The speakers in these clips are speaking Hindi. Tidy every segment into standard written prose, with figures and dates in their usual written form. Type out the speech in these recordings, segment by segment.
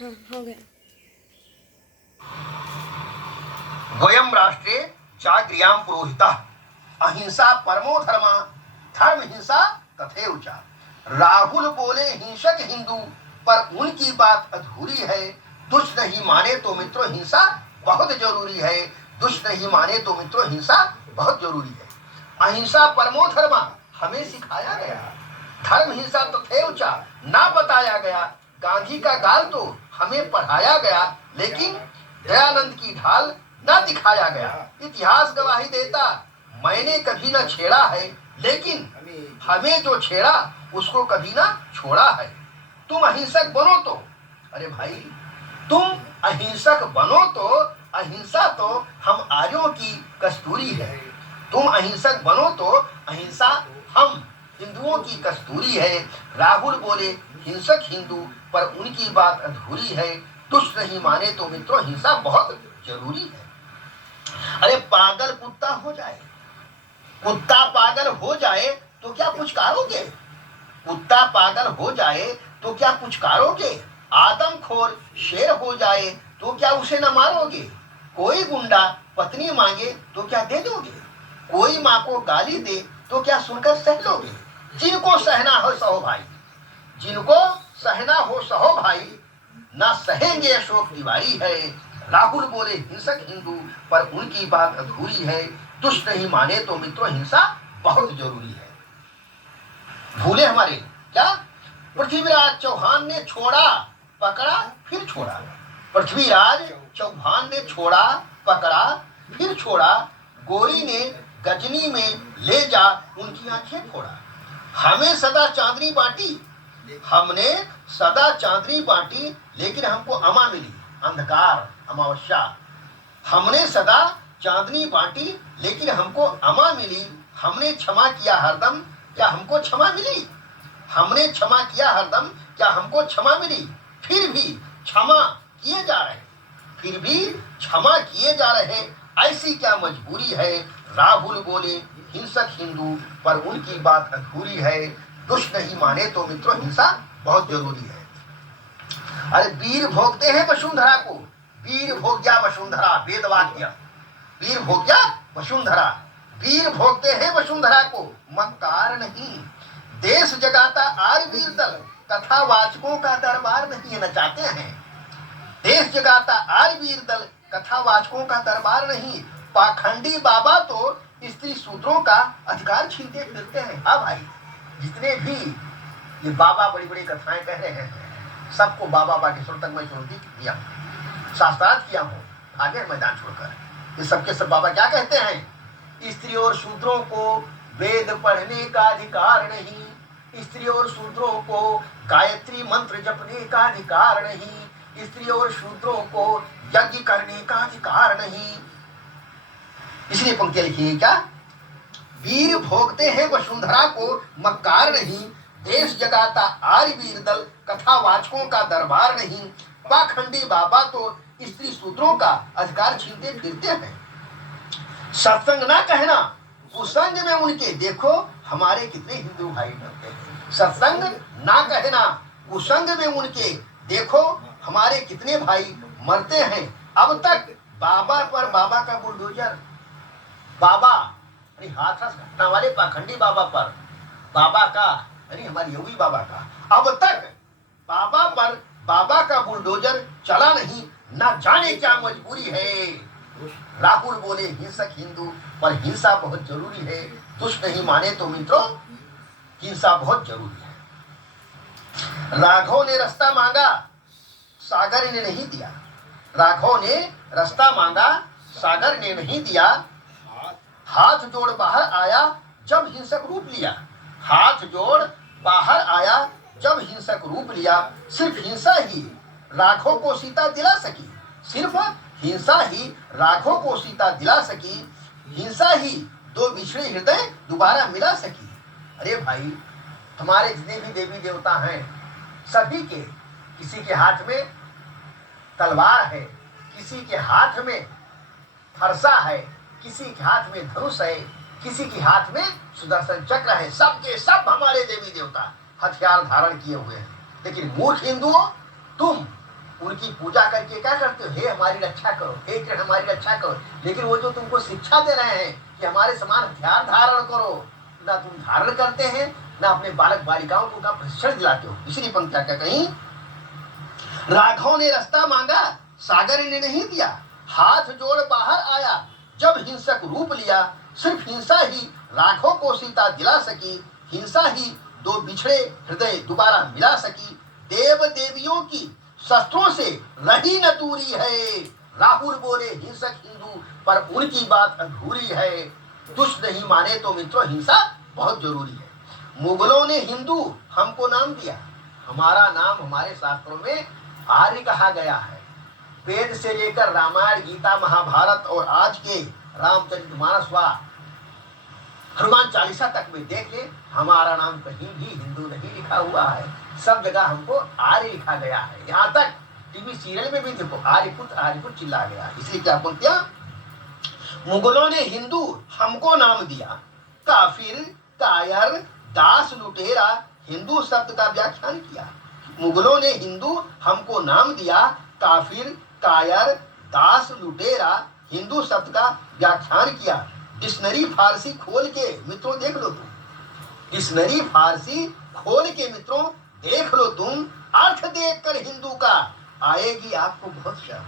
हाँ हो गया। वयम राष्ट्रे चाक्रियां पुरोहिता अहिंसा परमो धर्मा धर्म हिंसा तथैव च। राहुल बोले हिंसक हिंदू पर उनकी बात अधूरी है। दुष्ट नहीं माने तो मित्रों हिंसा बहुत जरूरी है। दुष्ट नहीं माने तो मित्रों हिंसा बहुत जरूरी है। अहिंसा परमो धर्मा हमें सिखाया गया, धर्म हिंसा तथैव च ना बताया गया। गांधी का गाल तो हमें पढ़ाया गया, लेकिन दयानंद की ढाल न दिखाया गया। इतिहास गवाही देता मैंने कभी न छेड़ा है, लेकिन हमें जो छेड़ा उसको कभी ना छोड़ा है। तुम अहिंसक बनो तो, अरे भाई तुम अहिंसक बनो तो, अहिंसा तो हम आर्यों की कस्तूरी है। तुम अहिंसक बनो तो अहिंसा हम हिंदुओं की कस्तूरी है। राहुल बोले हिंसक हिंदू पर उनकी बात अधूरी है। दुष्ट नहीं माने तो मित्रों हिंसा बहुत जरूरी है। अरे पागल कुत्ता हो जाए, कुत्ता पागल हो जाए तो क्या पुचकारोगे? कुत्ता पागल हो जाए तो क्या पुचकारोगे? आदमखोर शेर हो जाए तो क्या उसे न मारोगे? कोई गुंडा पत्नी मांगे तो क्या दे दोगे? कोई माँ को गाली दे तो क्या सुनकर सह लोगे? जिनको सहना हो सहो भाई, जिनको सहना हो सहो भाई, ना सहेंगे अशोक तिवारी है। राहुल बोले हिंसक हिंदू पर उनकी बात अधूरी है। दुष्ट नहीं माने तो मित्रों हिंसा बहुत जरूरी है। भूले हमारे क्या? पृथ्वीराज चौहान ने छोड़ा पकड़ा फिर छोड़ा। पृथ्वीराज चौहान ने छोड़ा पकड़ा फिर छोड़ा। गोरी ने गजनी में ले जा उनकी आंखें फोड़ा। हमें सदा चांदनी बांटी, हमने सदा चांदनी बांटी, लेकिन हमको अमा मिली अंधकार अमावस्या। हमने सदा चांदनी बांटी, लेकिन हमको अमा मिली। हमने क्षमा किया हरदम, क्या हमको क्षमा मिली? हमने क्षमा किया हरदम, क्या हमको क्षमा मिली? फिर भी क्षमा किए जा रहे, फिर भी क्षमा किए जा रहे, ऐसी क्या मजबूरी है? राहुल बोले हिंसक हिंदू पर उनकी बात अधूरी है। दुष्ट नहीं माने तो मित्रों हिंसा बहुत जरूरी है। अरे वीर भोगते हैं वसुंधरा को, वीर भोग्या वसुंधरा वेद वाक्य। वीर भोग्या वसुंधरा, वीर भोगते हैं वसुंधरा को मक्कार नहीं। देश जगाता आर वीर दल कथावाचकों का दरबार नहीं नचाते हैं। देश जगाता आर वीर दल कथावाचकों का दरबार नहीं। पाखंडी बाबा तो स्त्री सूत्रों का अधिकार छीनते फिरते हैं। हाँ भाई, जितने भी ये बाबा बड़ी बड़ी कथाएं कह रहे हैं, सबको बाबा बागेश्वर तक मैं चुनौती दिया, शास्त्रार्थ किया हूँ, आगे मैदान छोड़कर। ये सबके सब बाबा क्या कहते हैं? स्त्री और शूद्रों को वेद पढ़ने का अधिकार नहीं। स्त्री और शूद्रों को गायत्री मंत्र जपने का अधिकार नहीं। स्त्री और शूद्रों को यज्ञ करने का अधिकार नहीं। इसलिए पंक्तियां लिखी है क्या? वीर भोगते हैं वसुंधरा को मक्कार नहीं। देश जगाता आर्य वीर दल कथावाचकों का दरबार नहीं। पाखंडी बाबा तो स्त्री सूत्रों का अधिकार छीनते फिरते हैं। सत्संग ना कहना कुसंग में उनके, देखो हमारे कितने हिंदू भाई डरते हैं। सत्संग ना कहना कुसंग में उनके, देखो हमारे कितने भाई मरते हैं। अब तक बाबा पर बाबा का बुलडोजर, बाबा अरे हाथरस घटना वाले पाखंडी बाबा पर बाबा का, अरे हमारे योगी बाबा का, अब तक बाबा पर बाबा का बुलडोजर चला नहीं। ना जाने क्या मजबूरी है। राहुल बोले हिंसक हिंदू पर हिंसा बहुत जरूरी है। दुष्ट नहीं माने तो मित्रों हिंसा बहुत जरूरी है। राघव ने रास्ता मांगा, सागर ने नहीं दिया। राघव ने रास्ता मांगा, सागर ने नहीं दिया। हाथ जोड़ बाहर आया जब हिंसक रूप लिया। हाथ जोड़ बाहर आया जब हिंसक रूप लिया। सिर्फ हिंसा ही राघव को सीता दिला सकी। सिर्फ हिंसा ही राघव को सीता दिला सकी। हिंसा ही दो बिछड़े हृदय दोबारा मिला सकी। अरे भाई, हमारे जितने भी देवी देवता हैं सभी के किसी के हाथ में तलवार है, किसी के हाथ में फरसा है, किसी के हाथ में धनुष है, किसी के हाथ में सुदर्शन चक्र है। सबके सब हमारे देवी देवता हथियार धारण किए हुए हैं। लेकिन मूर्ख हिंदुओं, तुम उनके उनकी पूजा करके क्या करते हो, हे हमारी रक्षा करो, हे कृष्ण हमारी रक्षा करो। लेकिन वो जो तुमको शिक्षा दे रहे हैं कि हमारे समान हथियार धारण करो, ना तुम धारण करते हैं, ना अपने बालक बालिकाओं को का प्रशिक्षण दिलाते हो। इसलिए पंक्तियां क्या कहीं, राघव ने रास्ता मांगा सागर ने नहीं दिया, हाथ जोड़ बाहर आया जब हिंसक रूप लिया, सिर्फ हिंसा ही राघव को सीता दिला सकी, हिंसा ही दो बिछड़े हृदय दोबारा मिला सकी, देव देवियों की शस्त्रों से रही न दूरी है, राहुल बोले हिंसक हिंदू पर उनकी बात अधूरी है, दुष्ट नहीं माने तो मित्रों हिंसा बहुत जरूरी है। मुगलों ने हिंदू हमको नाम दिया, हमारा नाम हमारे शास्त्रों में आर्य कहा गया है। वेद से लेकर रामायण गीता महाभारत और आज के रामचरितमानस व हनुमान चालीसा तक में देख ले, हमारा नाम कहीं भी हिंदू नहीं लिखा हुआ है, सब जगह हमको आर्य लिखा गया है। यहाँ तक टीवी सीरियल में भी देखो आर्यपुत्र चिल्ला गया है। इसलिए क्या बोलते हैं, मुगलों ने हिंदू हमको नाम दिया, काफिर कायर दास लुटेरा हिंदू शब्द का व्याख्यान किया। मुगलों ने हिंदू हमको नाम दिया, काफिर कायर दास लुटेरा हिंदू शब्द का व्याख्यान किया। डिक्शनरी फारसी खोल के मित्रों देख लो तुम, डिक्शनरी फारसी खोल के मित्रों देख लो तुम, अर्थ देखकर हिंदू का आएगी आपको बहुत शर्म,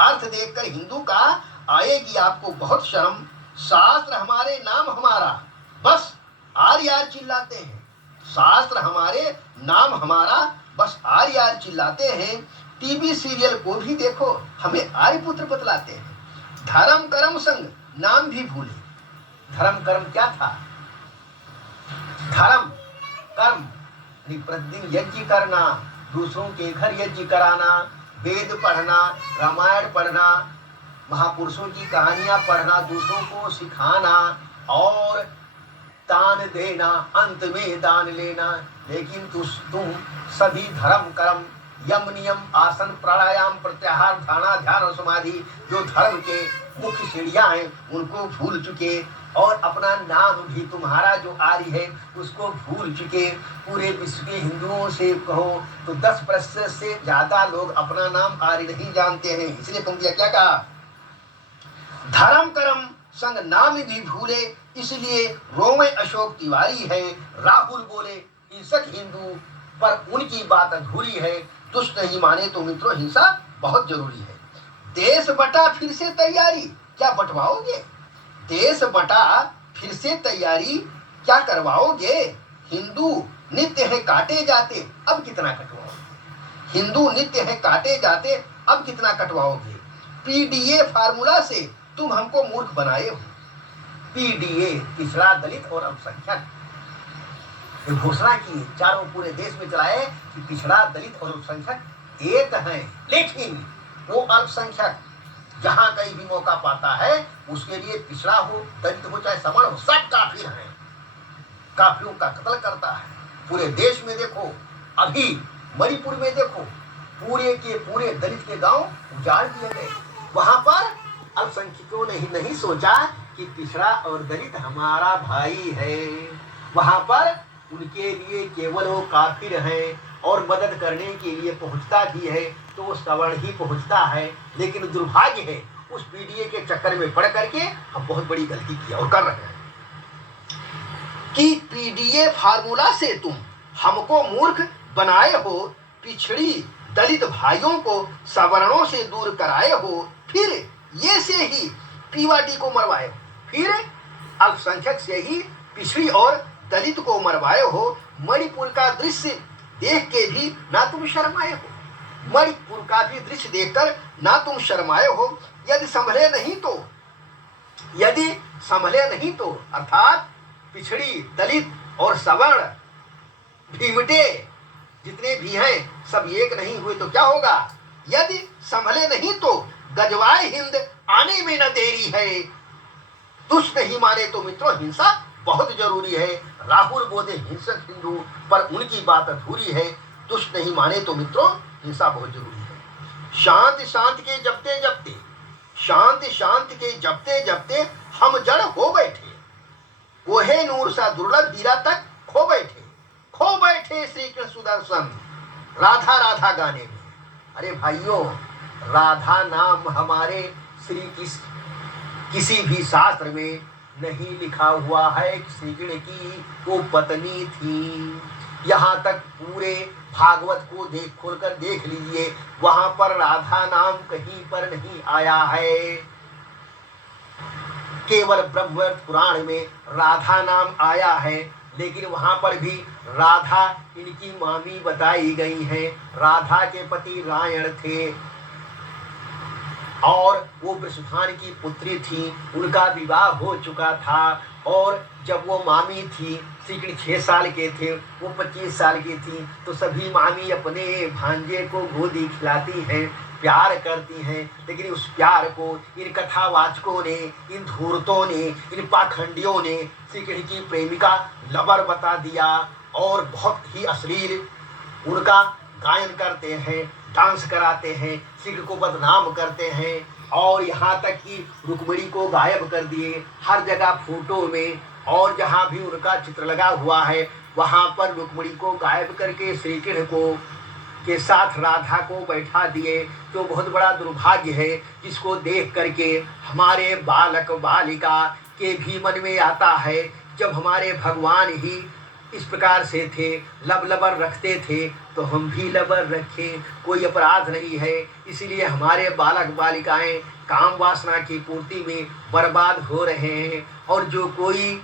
अर्थ देखकर हिंदू का आएगी आपको बहुत शर्म, शास्त्र हमारे नाम हमारा बस आर्य चिल्लाते हैं, शास्त्र हमारे नाम हमारा बस आर्य चिल्लाते हैं। टीवी सीरियल को भी देखो हमें आर्यपुत्र बतलाते हैं। धर्म कर्म संग नाम भी भूले, धर्म कर्म क्या था, धर्म कर्म प्रतिदिन यज्ञ करना, दूसरों के घर यज्ञ कराना, वेद पढ़ना, रामायण पढ़ना, महापुरुषों की कहानियां पढ़ना, दूसरों को सिखाना और दान देना, अंत में दान लेना। लेकिन तुम सभी धर्म कर्म यम नियम आसन प्राणायाम प्रत्याहार धारणा ध्यान और समाधि जो धर्म के मुख्य सीढ़ियां हैं उनको भूल चुके और अपना नाम भी तुम्हारा जो आर्य है उसको भूल चुके। पूरे विश्व के हिंदुओं से कहो तो 10% से ज्यादा लोग अपना नाम आर्य नहीं जानते हैं। इसलिए पंक्तियां क्या कहा, धर्म कर्म संग नाम भी भूले, इसलिए रोमे अशोक तिवारी है, राहुल बोले हिंसक हिंदू पर उनकी बात अधूरी है, दुष्ट नहीं माने तो मित्रों हिंसा बहुत जरूरी है। देश बटा फिर से तैयारी क्या बंटवाओगे, देश बटा फिर से तैयारी क्या करवाओगे, हिंदू नित्य है काटे जाते अब कितना कटवाओगे, हिंदू नित्य है काटे जाते अब कितना कटवाओगे। पीडीए फार्मूला से तुम हमको मूर्ख बनाए हो, पीडीए पिछड़ा दलित और अल्पसंख्यक घोषणा की चारों पूरे देश में चलाए कि पिछड़ा दलित और अल्पसंख्यक एक हैं, लेकिन वो अल्पसंख्यक जहां कहीं भी मौका पाता है उसके लिए पिछड़ा हो दलित हो चाहे सवर्ण हो सब काफिर हैं, काफिरों का कत्ल करता है। पूरे देश में देखो, अभी मणिपुर में देखो पूरे के पूरे दलित के गांव उजाड़ दिए गए। वहां पर अल्पसंख्यकों ने ही नहीं सोचा कि पिछड़ा और दलित हमारा भाई है, वहां पर उनके लिए केवल वो काफिर है और मदद करने के लिए पहुंचता भी है तो वो सवर्ण ही पहुंचता है। लेकिन दुर्भाग्य है उस पीडीए के चक्कर में पड़ करके हम बहुत बड़ी गलती किया और कर रहे हैं कि पीडीए फार्मूला से तुम हमको मूर्ख बनाए हो, पिछड़ी दलित भाइयों को सवर्णों से दूर कराए हो, फिर ये से ही पीवाटी को मरवाए हो, फिर अल्पसंख्यक से ही पिछड़ी और दलित को मरवाए हो। मणिपुर का दृश्य देख के भी ना तुम शर्माए हो, मणिपुर का भी दृश्य देखकर ना तुम शर्माए हो। यदि संभले नहीं तो अर्थात पिछड़ी दलित और सवर्ण भीमटे जितने भी हैं सब एक नहीं हुए तो क्या होगा, यदि संभले नहीं तो गजवाए हिंद आने में न देरी है, दुष्ट नहीं माने तो मित्रों हिंसा बहुत जरूरी है। राहुल बोले हिंसक हिंदू पर उनकी बात अधूरी है, दुष्ट नहीं माने तो मित्रों हिंसा बहुत जरूरी है। शांति शांति के जपते जपते, शांति शांति के जपते जपते हम जड़ हो बैठे, वहे नूर सा दुर्लभ हीरा तक खो बैठे श्री कृष्ण सुदर्शन राधा राधा गाने में। अरे भाइयों, राधा नाम हमारे श्री किसी भी शास्त्र में नहीं लिखा हुआ है कि श्री कृष्ण की वो पत्नी थी। यहाँ तक पूरे भागवत को खोलकर देख लीजिए, वहां पर राधा नाम कहीं पर नहीं आया है। केवल ब्रह्मवैवर्त पुराण में राधा नाम आया है, लेकिन वहां पर भी राधा इनकी मामी बताई गई है। राधा के पति रायण थे और वो वृषभान की पुत्री थी, उनका विवाह हो चुका था। और जब वो मामी थी, श्री कृष्ण 6 साल के थे, वो 25 साल की थी, तो सभी मामी अपने भांजे को गोदी खिलाती हैं, प्यार करती हैं। लेकिन उस प्यार को इन कथावाचकों ने, इन धूर्तों ने, इन पाखंडियों ने श्री कृष्ण की प्रेमिका लबर बता दिया और बहुत ही अश्लील उनका गायन करते हैं, डांस कराते हैं, श्री कृष्ण को बदनाम करते हैं। और यहाँ तक कि रुक्मिणी को गायब कर दिए हर जगह फोटो में, और जहाँ भी उनका चित्र लगा हुआ है वहाँ पर रुक्मिणी को गायब करके श्री कृष्ण को के साथ राधा को बैठा दिए। जो बहुत बड़ा दुर्भाग्य है, जिसको देख करके हमारे बालक बालिका के भी मन में आता है, जब हमारे भगवान ही इस प्रकार से थे, लब लबर रखते थे, तो हम भी लबर रखें, कोई अपराध नहीं है। इसलिए हमारे बालक बालिकाएं काम वासना की पूर्ति में बर्बाद हो रहे हैं। और जो कोई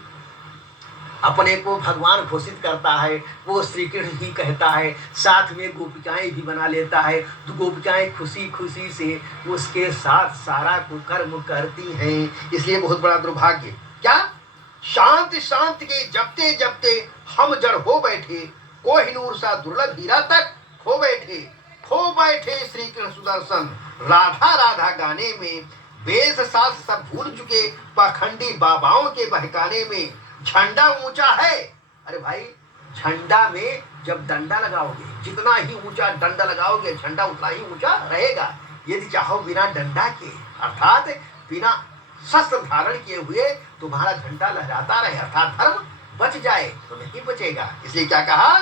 अपने को भगवान घोषित करता है वो श्री कृष्ण ही कहता है, साथ में गोपिकाएं भी बना लेता है, तो गोपिकाएं खुशी खुशी से उसके साथ सारा कुकर्म करती हैं। इसलिए बहुत बड़ा दुर्भाग्य। क्या शांति शांति के जपते जपते हम जड़ हो बैठे, कोहिनूर सा दुर्लभ हीरा तक खो बैठे श्री कृष्ण सुदर्शन। राधा राधा गाने में वेद शास्त्र सब भूल चुके, पाखंडी बाबाओं के बहकाने में झंडा ऊंचा है। अरे भाई, झंडा में जब डंडा लगाओगे, जितना ही ऊंचा डंडा लगाओगे झंडा उतना ही ऊंचा रहेगा। यदि चाहो बिना डंडा के, अर्थात बिना शस्त्र धारण किए हुए तुम्हारा झंडा लहराता रहे, अर्थात धर्म बच जाए, तो नहीं बचेगा। इसलिए क्या कहा,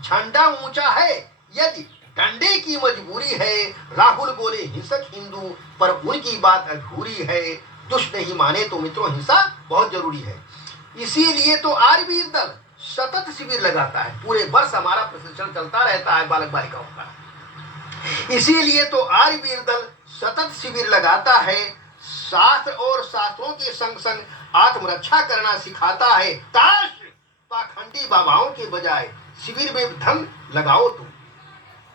झंडा ऊंचा है यदि डंडे की मजबूरी है। राहुल बोले हिंसक हिंदू, पर उनकी बात अधूरी है। दुष्ट नहीं माने तो मित्रों हिंसा बहुत जरूरी है। इसीलिए तो आर्यवीर दल सतत शिविर लगाता है, पूरे वर्ष हमारा प्रशिक्षण चलता रहता है बालक बालिकाओं का। इसीलिए तो आर्यवीर दल सतत शिविर लगाता है, शास्त्र और शास्त्रों के संग संग आत्मरक्षा करना सिखाता है। ताश पाखंडी बाबाओं के बजाय शिविर में धन लगाओ तुम।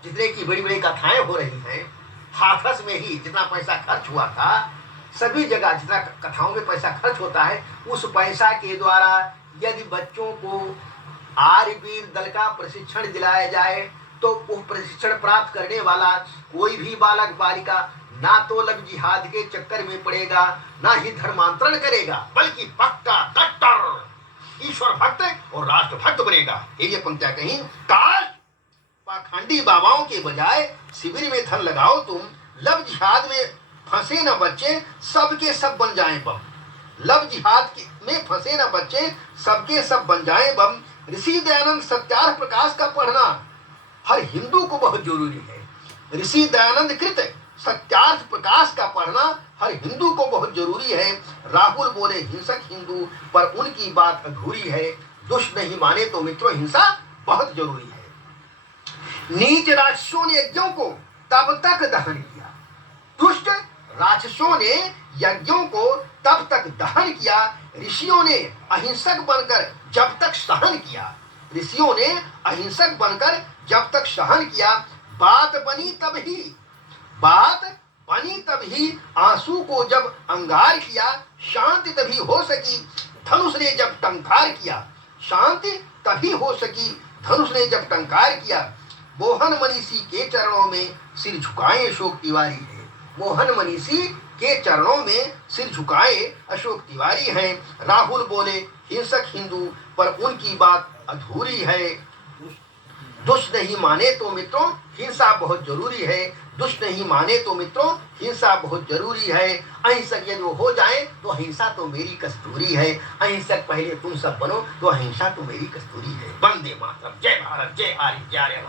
जितने की बड़ी बड़ी कथाएं हो रही हैं, हाथरस में ही जितना पैसा खर्च हुआ था, सभी जगह जितना कथाओं में पैसा खर्च होता है, उस पैसा के द्वारा यदि बच्चों को आर्यवीर दल का प्रशिक्षण दिलाया जाए, तो वो प्रशिक्षण प्राप्त करने वाला कोई भी बालक बालिका ना तो लव जिहाद के चक्कर में पड़ेगा, ना ही धर्मांतरण करेगा, बल्कि पक्का कट्टर ईश्वर भक्त और राष्ट्र भक्त बनेगा। ये पंक्तियां कहीं, काश पाखंडी बाबाओं के बजाय शिविर में धन लगाओ तुम, लव जिहाद में फंसे न बच्चे सबके सब बन जाएं बम। लव जिहाद में फंसे न बच्चे सबके सब बन जाएं बम। ऋषि दयानंद सत्यार्थ प्रकाश का पढ़ना हर हिंदू को बहुत जरूरी है। ऋषि दयानंद कृत सत्यार्थ प्रकाश का पढ़ना हर हिंदू को बहुत जरूरी है। राहुल बोले हिंसक हिंदू, पर उनकी बात अधूरी है। दुष्ट नहीं माने तो मित्रों हिंसा बहुत जरूरी है। नीच राक्षसों ने यज्ञों को तब तक दहन किया, दुष्ट राक्षसों ने यज्ञों को तब तक दहन किया, ऋषियों ने अहिंसक बनकर जब तक सहन किया। ऋषियों ने अहिंसक बनकर जब तक सहन किया। बात बनी तभी आंसू को जब अंगार किया, शांति तभी हो सकी धनुष ने जब टंकार किया। शांति तभी हो सकी धनुष ने जब टंकार किया। मोहन मनीषी के चरणों में सिर झुकाए अशोक तिवारी है। मोहन मनीषी के चरणों में सिर झुकाए अशोक तिवारी हैं। राहुल बोले हिंसक हिंदू, पर उनकी बात अधूरी है। दुष्ट नहीं माने तो मित्रों हिंसा बहुत जरूरी है। दुष्ट नहीं माने तो मित्रों हिंसा बहुत जरूरी है। अहिंसक यदि वो हो जाए तो अहिंसा तो मेरी कस्तूरी है। अहिंसक पहले तुम सब बनो तो अहिंसा तो मेरी कस्तूरी है। वंदे मातरम। जय भारत, जय आर्य, जय आर्य।